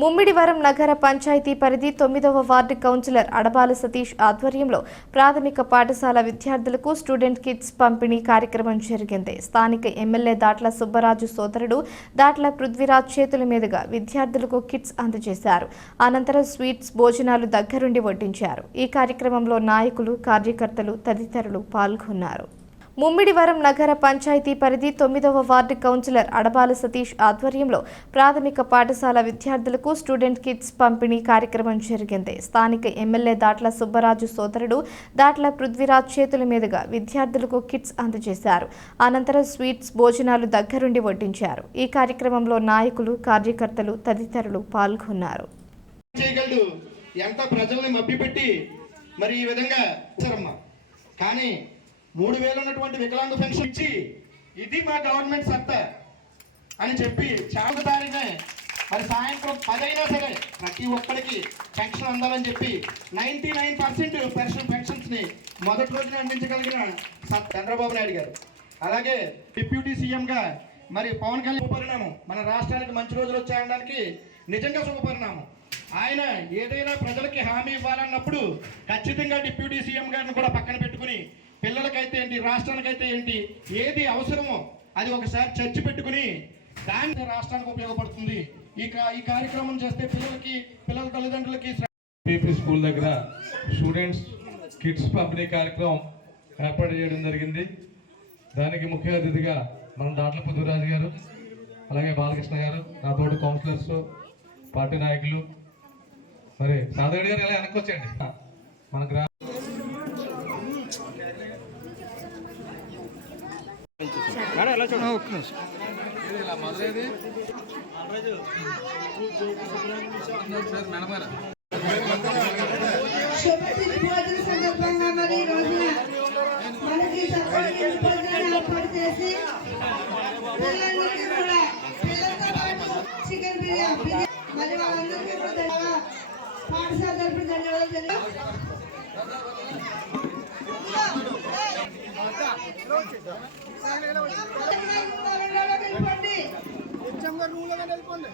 ముమ్మిడివరం నగర పంచాయతీ పరిధి తొమ్మిదవ వార్డు కౌన్సిలర్ అడబాల సతీష్ ఆధ్వర్యంలో ప్రాథమిక పాఠశాల విద్యార్థులకు స్టూడెంట్ కిట్స్ పంపిణీ కార్యక్రమం జరిగింది. స్థానిక ఎమ్మెల్యే దాట్ల సుబ్బరాజు సోదరుడు దాట్ల పృథ్వీరాజ్ చేతుల మీదుగా విద్యార్థులకు కిట్స్ అందజేశారు. అనంతరం స్వీట్స్ భోజనాలు దగ్గరుండి వడ్డించారు. ఈ కార్యక్రమంలో నాయకులు కార్యకర్తలు తదితరులు పాల్గొన్నారు. ముమ్మిడివరం నగర పంచాయతీ పరిధి తొమ్మిదవ వార్డు కౌన్సిలర్ అడబాల సతీష్ ఆధ్వర్యంలో ప్రాథమిక పాఠశాల విద్యార్థులకు స్టూడెంట్ కిట్స్ పంపిణీ కార్యక్రమం జరిగింది. స్థానిక ఎమ్మెల్యే దాట్ల సుబ్బరాజు సోదరుడు దాట్ల పృథ్వీరాజ్ చేతుల మీదుగా విద్యార్థులకు కిట్స్ అందజేశారు. అనంతరం స్వీట్స్ భోజనాలు దగ్గరుండి వడ్డించారు. ఈ కార్యక్రమంలో నాయకులు కార్యకర్తలు తదితరులు పాల్గొన్నారు. ఎంత ప్రజల్ని మభ్యపెట్టి మరి ఈ విధంగా కానీ మూడు వేలు ఉన్నటువంటి వికలాంగ పెన్షన్ ఇచ్చి ఇది మా గవర్నమెంట్ సత్తా అని చెప్పి చాలా తారీఖునే మరి సాయంత్రం పదైనా సరే ప్రతి ఒక్కరికి పెన్షన్ అందాలని చెప్పి నైంటీ నైన్ పర్సెంట్ పెన్షన్ పెన్షన్స్ని మొదటి రోజున అందించగలిగిన సత్ చంద్రబాబు నాయుడు గారు. అలాగే డిప్యూటీ సీఎంగా మరి పవన్ కళ్యాణ్ శుభపరిణామం. మన రాష్ట్రానికి మంచి రోజులు వచ్చాయనడానికి నిజంగా శుభపరిణామం. ఆయన ఏదైనా ప్రజలకి హామీ ఇవ్వాలన్నప్పుడు ఖచ్చితంగా డిప్యూటీ సీఎం గారిని కూడా పక్కన పెట్టుకుని పిల్లలకైతే ఏంటి? రాష్ట్రానికైతే ఏంటి? ఏది అవసరమో అది ఒకసారి చర్చ పెట్టుకుని దాని రాష్ట్రానికి ఉపయోగపడుతుంది. ఈ ఈ కార్యక్రమం చేస్తే పిల్లలకి పిల్లల తల్లిదండ్రులకి పీపీ స్కూల్ దగ్గర స్టూడెంట్స్ కిడ్స్ పంపిణీ కార్యక్రమం ఏర్పాటు చేయడం జరిగింది. దానికి ముఖ్య అతిథిగా మన దాట్ల పుదురాజు గారు అలాగే బాలకృష్ణ గారు నాతోటి కౌన్సిలర్స్ పార్టీ నాయకులు. మరి సాధుడి గారు ఇలా వెనక్కి వచ్చేయండి? మన గ్రామ ఇలా మొదలైంది మేడం గారు శుభతిథి భోజన సందర్భంగా మరి రోజున మనకి ఏర్పాటు చేసి పిల్లలందరికీ కూడా పిల్లలతో పాటు చికెన్ బిర్యానీ మరి వాళ్ళందరికీ కూడా ధన్యవాదాలు పాఠశాల తరపున ధన్యవాదాలు వెళ్ళిపోండి.